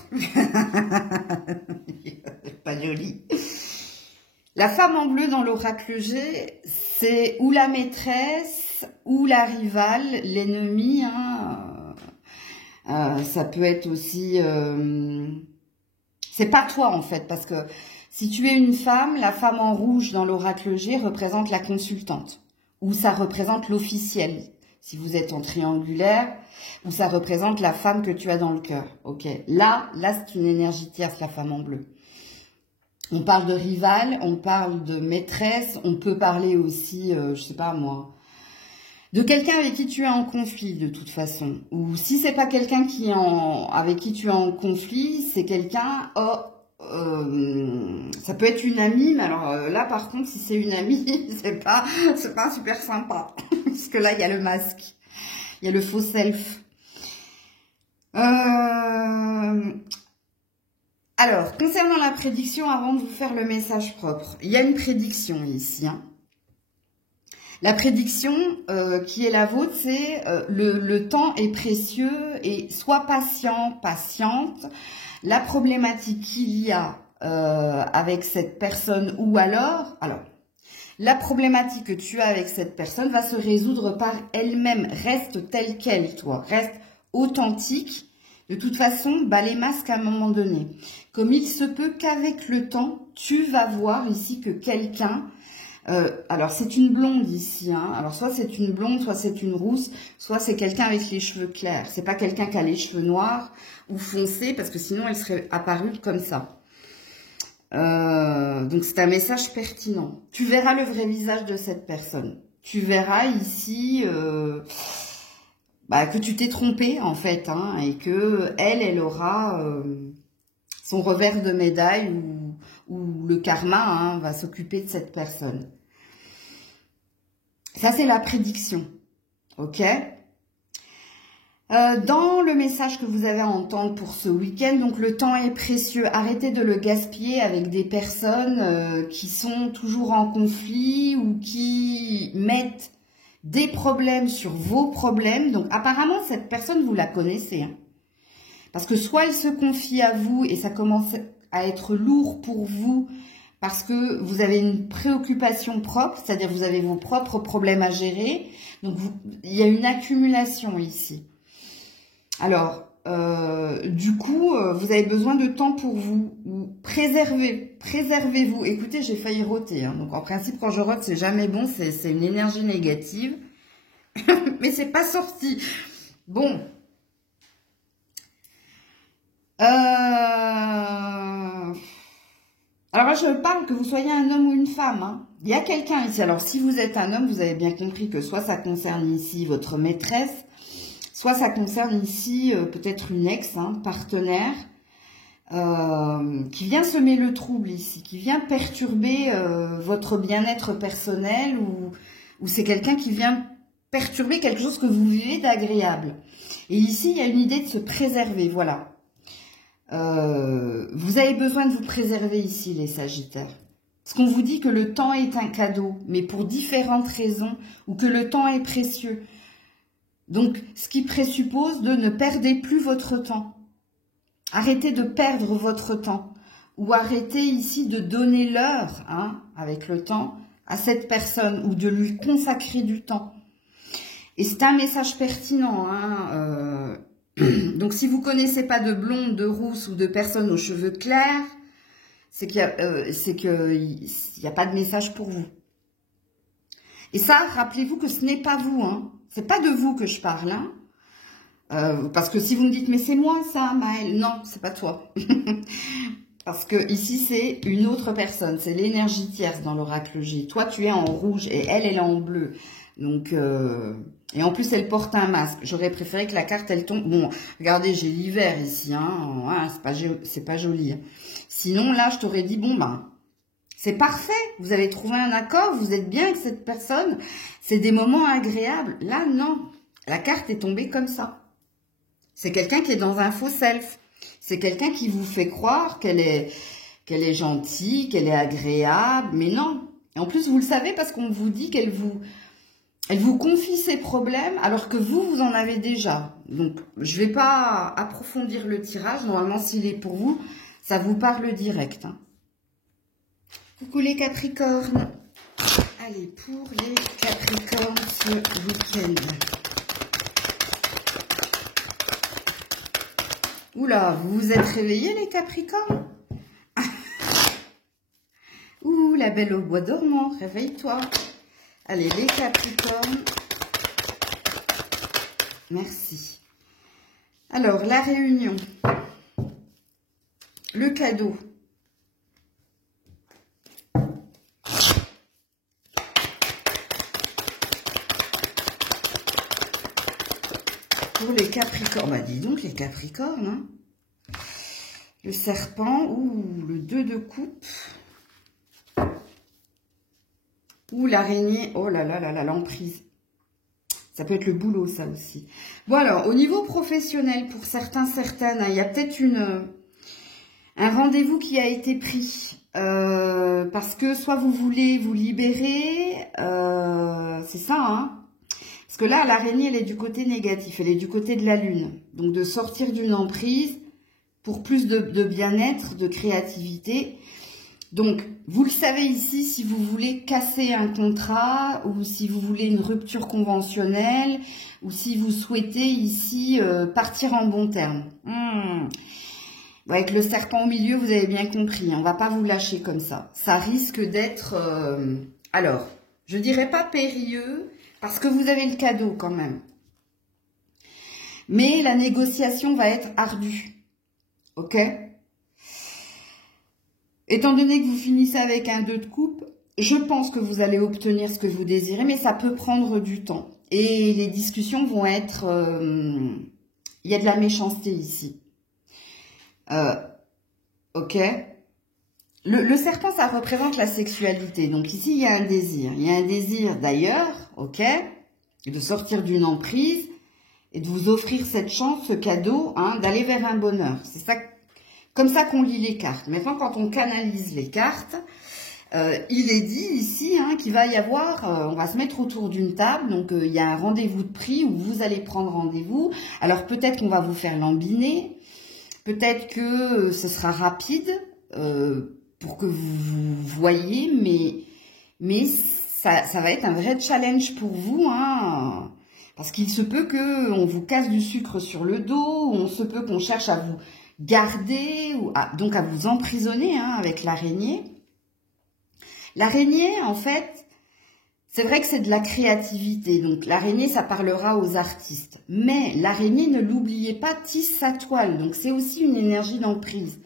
Pas joli. La femme en bleu dans l'oracle G, c'est ou la maîtresse, ou la rivale, l'ennemi. Hein. Ça peut être aussi... c'est pas toi, en fait, parce que si tu es une femme, la femme en rouge dans l'oracle G représente la consultante, ou ça représente l'officiel, si vous êtes en triangulaire, ou ça représente la femme que tu as dans le cœur. Ok. Là, c'est une énergie tierce, la femme en bleu. On parle de rivale, on parle de maîtresse, on peut parler aussi, je sais pas moi, de quelqu'un avec qui tu es en conflit de toute façon. Ou si c'est pas quelqu'un avec qui tu es en conflit, c'est quelqu'un, ça peut être une amie, mais alors là par contre si c'est une amie, c'est pas super sympa. Parce que là il y a le masque, il y a le faux self. Alors, concernant la prédiction, avant de vous faire le message propre, il y a une prédiction ici. Hein. La prédiction qui est la vôtre, c'est le temps est précieux et sois patient, patiente. La problématique qu'il y a avec cette personne ou alors, la problématique que tu as avec cette personne va se résoudre par elle-même. Reste telle qu'elle, toi. Reste authentique. De toute façon, bats les masques à un moment donné. Comme il se peut qu'avec le temps, tu vas voir ici que quelqu'un... alors, c'est une blonde ici. Hein. Alors, soit c'est une blonde, soit c'est une rousse, soit c'est quelqu'un avec les cheveux clairs. C'est pas quelqu'un qui a les cheveux noirs ou foncés, parce que sinon, elle serait apparue comme ça. Donc, c'est un message pertinent. Tu verras le vrai visage de cette personne. Tu verras ici... que tu t'es trompé en fait, hein, et que elle aura son revers de médaille ou le karma hein, va s'occuper de cette personne. Ça c'est la prédiction, ok. Dans le message que vous avez à entendre pour ce week-end, donc le temps est précieux. Arrêtez de le gaspiller avec des personnes qui sont toujours en conflit ou qui mettent des problèmes sur vos problèmes. Donc, apparemment, cette personne, vous la connaissez. Hein. Parce que soit elle se confie à vous et ça commence à être lourd pour vous parce que vous avez une préoccupation propre, c'est-à-dire vous avez vos propres problèmes à gérer. Donc, il y a une accumulation ici. Alors, du coup, vous avez besoin de temps pour vous. Préservez-vous. Écoutez, j'ai failli roter. Hein. Donc, en principe, quand je rote, c'est jamais bon. C'est une énergie négative. Mais c'est pas sorti. Bon. Alors, moi, je parle que vous soyez un homme ou une femme. Hein. Il y a quelqu'un ici. Alors, si vous êtes un homme, vous avez bien compris que soit ça concerne ici votre maîtresse, soit ça concerne ici peut-être une ex, hein, partenaire, qui vient semer le trouble ici, qui vient perturber votre bien-être personnel ou c'est quelqu'un qui vient perturber quelque chose que vous vivez d'agréable. Et ici, il y a une idée de se préserver, voilà. Vous avez besoin de vous préserver ici, les Sagittaires. Parce qu'on vous dit que le temps est un cadeau, mais pour différentes raisons, ou que le temps est précieux. Donc, ce qui présuppose de ne perdez plus votre temps. Arrêtez de perdre votre temps. Ou arrêtez ici de donner l'heure, hein, avec le temps, à cette personne, ou de lui consacrer du temps. Et c'est un message pertinent. Hein, donc, si vous ne connaissez pas de blonde, de rousse ou de personnes aux cheveux clairs, c'est qu'il n'y a pas de message pour vous. Et ça, rappelez-vous que ce n'est pas vous, hein. C'est pas de vous que je parle, hein. Parce que si vous me dites, mais c'est moi ça, Maëlle, non, c'est pas toi. Parce que ici, c'est une autre personne, c'est l'énergie tierce dans l'oracle G. Toi, tu es en rouge et elle est en bleu. Donc, et en plus, elle porte un masque. J'aurais préféré que la carte, elle tombe. Bon, regardez, j'ai l'hiver ici, hein, c'est pas joli. Hein. Sinon, là, je t'aurais dit, bon, ben, c'est parfait. Vous avez trouvé un accord, vous êtes bien avec cette personne. C'est des moments agréables. Là, non. La carte est tombée comme ça. C'est quelqu'un qui est dans un faux self. C'est quelqu'un qui vous fait croire qu'elle est gentille, qu'elle est agréable, mais non. Et en plus, vous le savez parce qu'on vous dit qu'elle vous confie ses problèmes alors que vous en avez déjà. Donc, je ne vais pas approfondir le tirage. Normalement, s'il est pour vous, ça vous parle direct. Hein. Coucou les Capricornes. Allez, pour les Capricornes ce week-end. Oula, vous vous êtes réveillés les Capricornes? Ouh, la belle au bois dormant, réveille-toi. Allez, les Capricornes. Merci. Alors, la réunion. Le cadeau. Pour les Capricornes. Bah, dis donc, les Capricornes. Hein. Le serpent. Ouh, le 2 de coupe. Ouh, l'araignée. Oh là là là là, l'emprise. Ça peut être le boulot, ça aussi. Bon, alors, au niveau professionnel, pour certains, certaines, hein, il y a peut-être un rendez-vous qui a été pris. Parce que soit vous voulez vous libérer, c'est ça, hein. Parce que là, l'araignée, elle est du côté négatif, elle est du côté de la lune. Donc, de sortir d'une emprise pour plus de bien-être, de créativité. Donc, vous le savez ici, si vous voulez casser un contrat ou si vous voulez une rupture conventionnelle ou si vous souhaitez ici partir en bon terme. Avec le serpent au milieu, vous avez bien compris, on ne va pas vous lâcher comme ça. Ça risque d'être, alors, je dirais pas périlleux, parce que vous avez le cadeau quand même. Mais la négociation va être ardue, ok ? Étant donné que vous finissez avec un 2 de coupe, je pense que vous allez obtenir ce que vous désirez, mais ça peut prendre du temps. Et les discussions vont être... il y a de la méchanceté ici. Ok. Le serpent, ça représente la sexualité. Donc ici, il y a un désir. Il y a un désir d'ailleurs, ok, de sortir d'une emprise et de vous offrir cette chance, ce cadeau, hein, d'aller vers un bonheur. C'est ça, comme ça qu'on lit les cartes. Maintenant, quand on canalise les cartes, il est dit ici hein, qu'il va y avoir, on va se mettre autour d'une table, donc il y a un rendez-vous de prix où vous allez prendre rendez-vous. Alors peut-être qu'on va vous faire lambiner, peut-être que ce sera rapide pour que vous voyez, mais ça va être un vrai challenge pour vous, hein, parce qu'il se peut qu'on vous casse du sucre sur le dos, on se peut qu'on cherche à vous garder, ou donc à vous emprisonner hein, avec l'araignée. L'araignée, en fait, c'est vrai que c'est de la créativité. Donc, l'araignée, ça parlera aux artistes. Mais l'araignée, ne l'oubliez pas, tisse sa toile. Donc, c'est aussi une énergie d'emprise.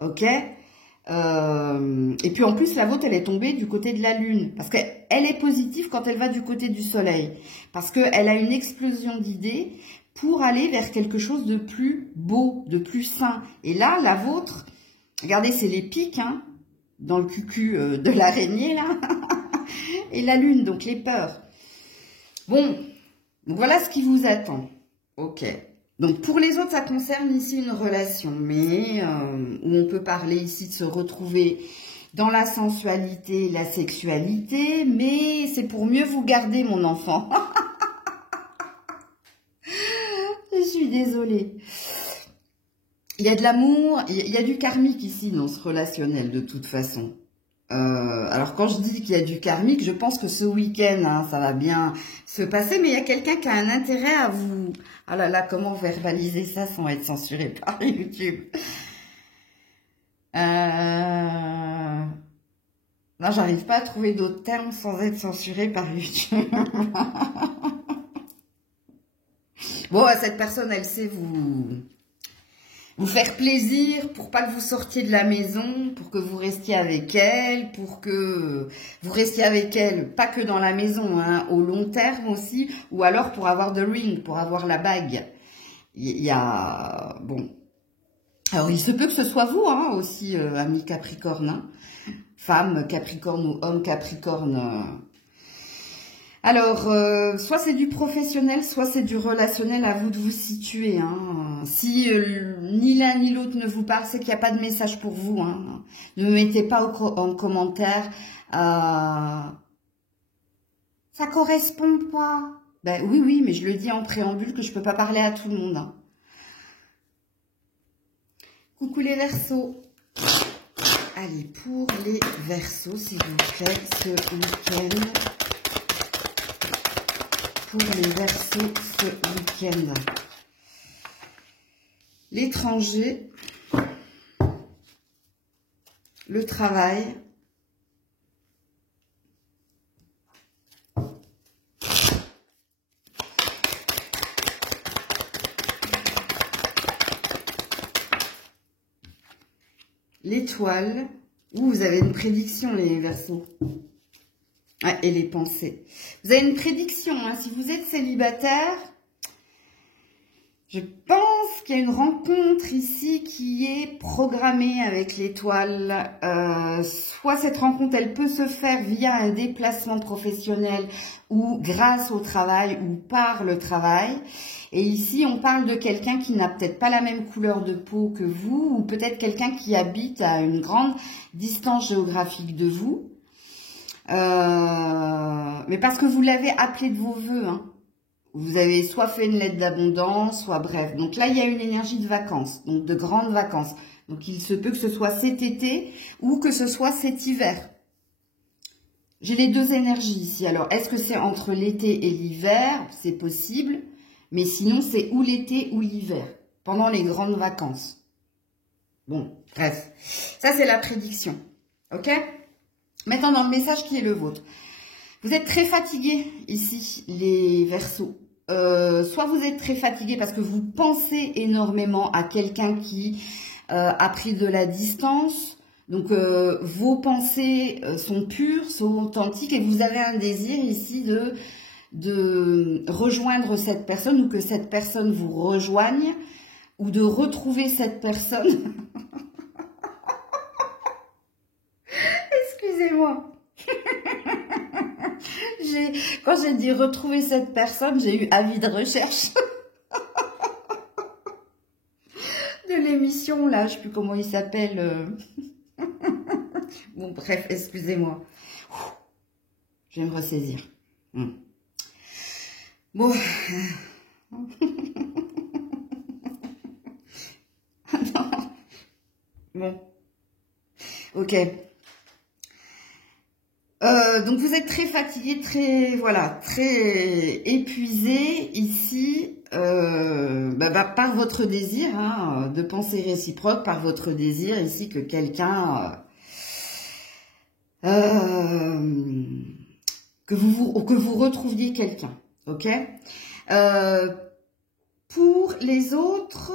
OK ? Et puis, en plus, la vôtre, elle est tombée du côté de la lune. Parce qu'elle est positive quand elle va du côté du soleil. Parce qu'elle a une explosion d'idées pour aller vers quelque chose de plus beau, de plus sain. Et là, la vôtre, regardez, c'est les pics, hein, dans le cucu de l'araignée, là. Et la lune, donc les peurs. Bon, donc voilà ce qui vous attend. Ok. Donc pour les autres, ça concerne ici une relation, mais où on peut parler ici de se retrouver dans la sensualité, la sexualité, mais c'est pour mieux vous garder, mon enfant. Je suis désolée. Il y a de l'amour, il y a du karmique ici dans ce relationnel de toute façon. Alors quand je dis qu'il y a du karmique, je pense que ce week-end, hein, ça va bien se passer, mais il y a quelqu'un qui a un intérêt à vous... Ah là là, comment verbaliser ça sans être censuré par YouTube? Non, j'arrive pas à trouver d'autres termes sans être censuré par YouTube. Bon, cette personne, elle sait vous faire plaisir pour pas que vous sortiez de la maison, pour que vous restiez avec elle, pour que vous restiez avec elle, pas que dans la maison, hein, au long terme aussi, ou alors pour avoir the ring, pour avoir la bague. Il y a... Bon. Alors, il se peut que ce soit vous, hein, aussi, amis Capricorne, hein. Femme Capricorne ou homme Capricorne. Alors, soit c'est du professionnel, soit c'est du relationnel, à vous de vous situer. Hein. Si ni l'un ni l'autre ne vous parle, c'est qu'il n'y a pas de message pour vous. Hein. Ne me mettez pas en commentaire. Ça correspond pas. Ben oui, oui, mais je le dis en préambule que je peux pas parler à tout le monde. Hein. Coucou les Verseaux. Allez, pour les Verseaux, s'il vous plaît, ce week-end. Pour les Verseaux, ce week-end. L'étranger, le travail, l'étoile. Vous avez une prédiction, les Verseaux. Ouais, et les pensées. Vous avez une prédiction, hein, si vous êtes célibataire, je pense qu'il y a une rencontre ici qui est programmée avec l'étoile. Soit cette rencontre, elle peut se faire via un déplacement professionnel ou grâce au travail ou par le travail. Et ici, on parle de quelqu'un qui n'a peut-être pas la même couleur de peau que vous ou peut-être quelqu'un qui habite à une grande distance géographique de vous. Mais parce que vous l'avez appelé de vos voeux, hein. Vous avez soit fait une lettre d'abondance, soit bref. Donc là, il y a une énergie de vacances, donc de grandes vacances. Donc il se peut que ce soit cet été ou que ce soit cet hiver. J'ai les deux énergies ici. Alors, est-ce que c'est entre l'été et l'hiver? C'est possible. Mais sinon, c'est ou l'été ou l'hiver, pendant les grandes vacances. Bon, bref. Ça, c'est la prédiction. Ok? Maintenant, dans le message qui est le vôtre. Vous êtes très fatigués ici, les Verseaux. Soit vous êtes très fatigués parce que vous pensez énormément à quelqu'un qui a pris de la distance. Donc, vos pensées sont pures, sont authentiques et vous avez un désir ici de rejoindre cette personne ou que cette personne vous rejoigne ou de retrouver cette personne. Excusez-moi. Quand j'ai dit retrouver cette personne, j'ai eu avis de recherche de l'émission, là, je sais plus comment il s'appelle. Bon, bref, excusez-moi. Je vais me ressaisir. Bon. Bon. Ok. Donc vous êtes très fatigué, très épuisé ici par votre désir hein, de pensée réciproque, par votre désir ici que quelqu'un que vous retrouviez quelqu'un, ok. Pour les autres,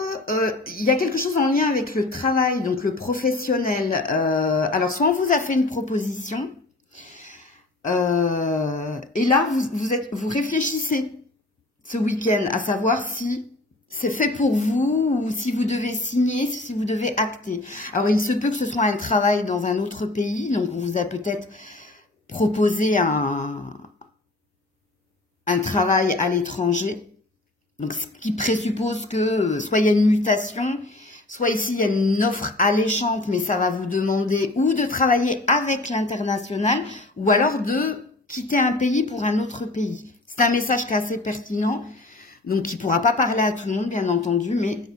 il y a quelque chose en lien avec le travail, donc le professionnel. Alors soit on vous a fait une proposition. Et là, vous réfléchissez ce week-end à savoir si c'est fait pour vous ou si vous devez signer, si vous devez acter. Alors, il se peut que ce soit un travail dans un autre pays, donc on vous a peut-être proposé un travail à l'étranger, donc ce qui présuppose que soit il y a une mutation, soit ici il y a une offre alléchante, mais ça va vous demander ou de travailler avec l'international, ou alors de quitter un pays pour un autre pays. C'est un message qui est assez pertinent, donc qui ne pourra pas parler à tout le monde, bien entendu, mais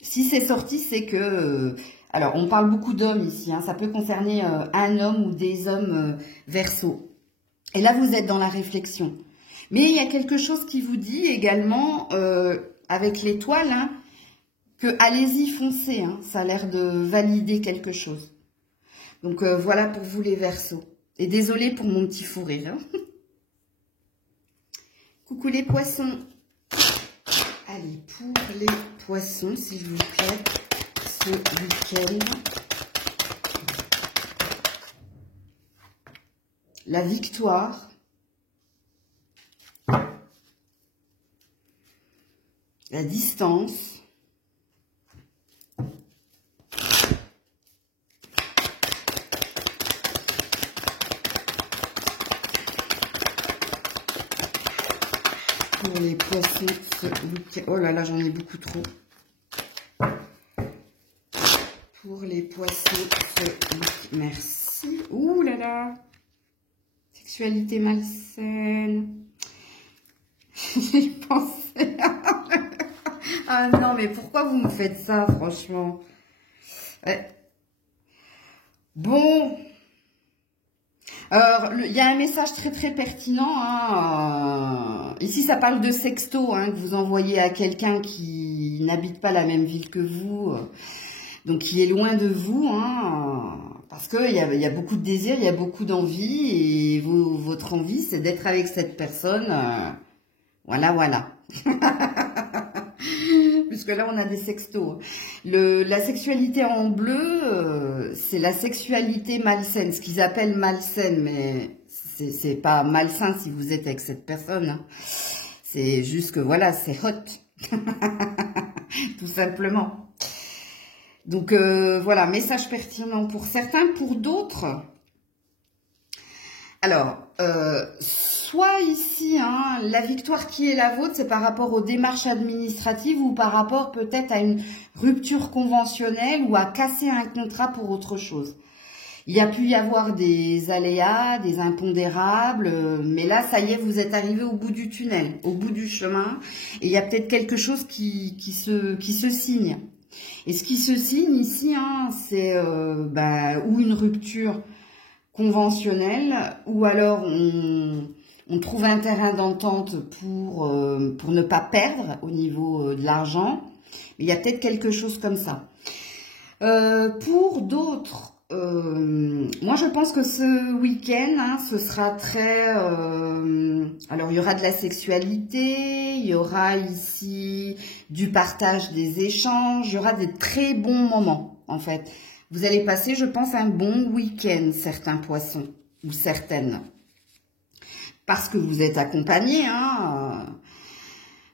si c'est sorti, c'est que... alors, on parle beaucoup d'hommes ici, hein, ça peut concerner un homme ou des hommes Verseaux. Et là, vous êtes dans la réflexion. Mais il y a quelque chose qui vous dit également, avec l'étoile, hein, que allez-y, foncez, hein, ça a l'air de valider quelque chose. Donc voilà pour vous les Verseaux. Et désolée pour mon petit fou rire. Hein. Coucou les poissons. Allez, pour les poissons, s'il vous plaît, ce week-end. La victoire. La distance. pour les poissons ce week-end. Oh là là, j'en ai beaucoup trop. Pour les poissons ce week-end. Merci. Ouh là là. Sexualité malsaine. J'y pensais. Ah non, mais pourquoi vous me faites ça, franchement? Ouais. Bon. Alors, il y a un message très très pertinent. Hein. Ici, ça parle de sexto, hein, que vous envoyez à quelqu'un qui n'habite pas la même ville que vous, donc qui est loin de vous, hein, parce qu'il y a beaucoup de désir, il y a beaucoup d'envie, et votre envie, c'est d'être avec cette personne. Voilà, voilà. Puisque là, on a des sextos. La sexualité en bleu, c'est la sexualité malsaine. Ce qu'ils appellent malsaine, mais c'est pas malsain si vous êtes avec cette personne. Hein. C'est juste que, voilà, c'est hot. Tout simplement. Donc, voilà, message pertinent pour certains. Pour d'autres, alors, soit ici, hein, la victoire qui est la vôtre, c'est par rapport aux démarches administratives ou par rapport peut-être à une rupture conventionnelle ou à casser un contrat pour autre chose. Il y a pu y avoir des aléas, des impondérables, mais là, ça y est, vous êtes arrivé au bout du tunnel, au bout du chemin, et il y a peut-être quelque chose qui se signe. Et ce qui se signe ici, hein, c'est ou une rupture conventionnelle, ou alors on trouve un terrain d'entente pour ne pas perdre au niveau de l'argent. Mais il y a peut-être quelque chose comme ça. Pour d'autres, moi je pense que ce week-end, hein, ce sera très... alors il y aura de la sexualité, il y aura ici du partage des échanges, il y aura des très bons moments en fait. Vous allez passer, je pense, un bon week-end, certains poissons, ou certaines. Parce que vous êtes accompagnés, hein,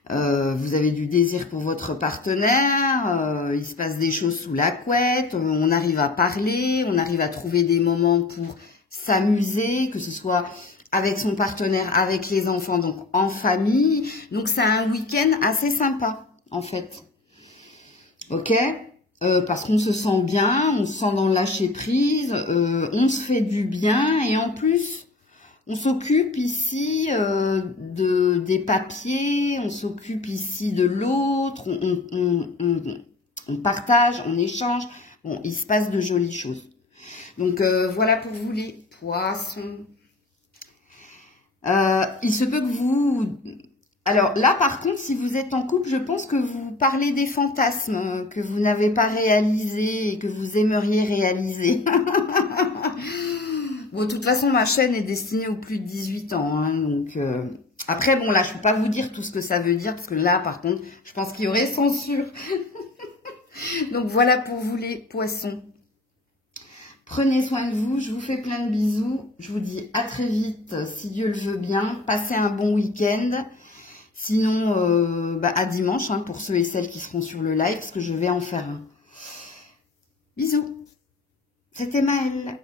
vous avez du désir pour votre partenaire, il se passe des choses sous la couette, on arrive à parler, on arrive à trouver des moments pour s'amuser, que ce soit avec son partenaire, avec les enfants, donc en famille. Donc c'est un week-end assez sympa, en fait. Ok ? Parce qu'on se sent bien, on se sent dans le lâcher prise, on se fait du bien et en plus on s'occupe ici des papiers, on s'occupe ici de l'autre, on partage, on échange, bon, il se passe de jolies choses. Donc voilà pour vous les poissons. Il se peut que vous... Alors là, par contre, si vous êtes en couple, je pense que vous parlez des fantasmes que vous n'avez pas réalisés et que vous aimeriez réaliser. Bon, de toute façon, ma chaîne est destinée aux plus de 18 ans. Hein, donc après, bon, là, je ne peux pas vous dire tout ce que ça veut dire, parce que là, par contre, je pense qu'il y aurait censure. Donc voilà pour vous les poissons. Prenez soin de vous, je vous fais plein de bisous. Je vous dis à très vite, si Dieu le veut bien. Passez un bon week-end. Sinon, à dimanche, hein, pour ceux et celles qui seront sur le live, parce que je vais en faire un. Bisous. C'était Maëlle.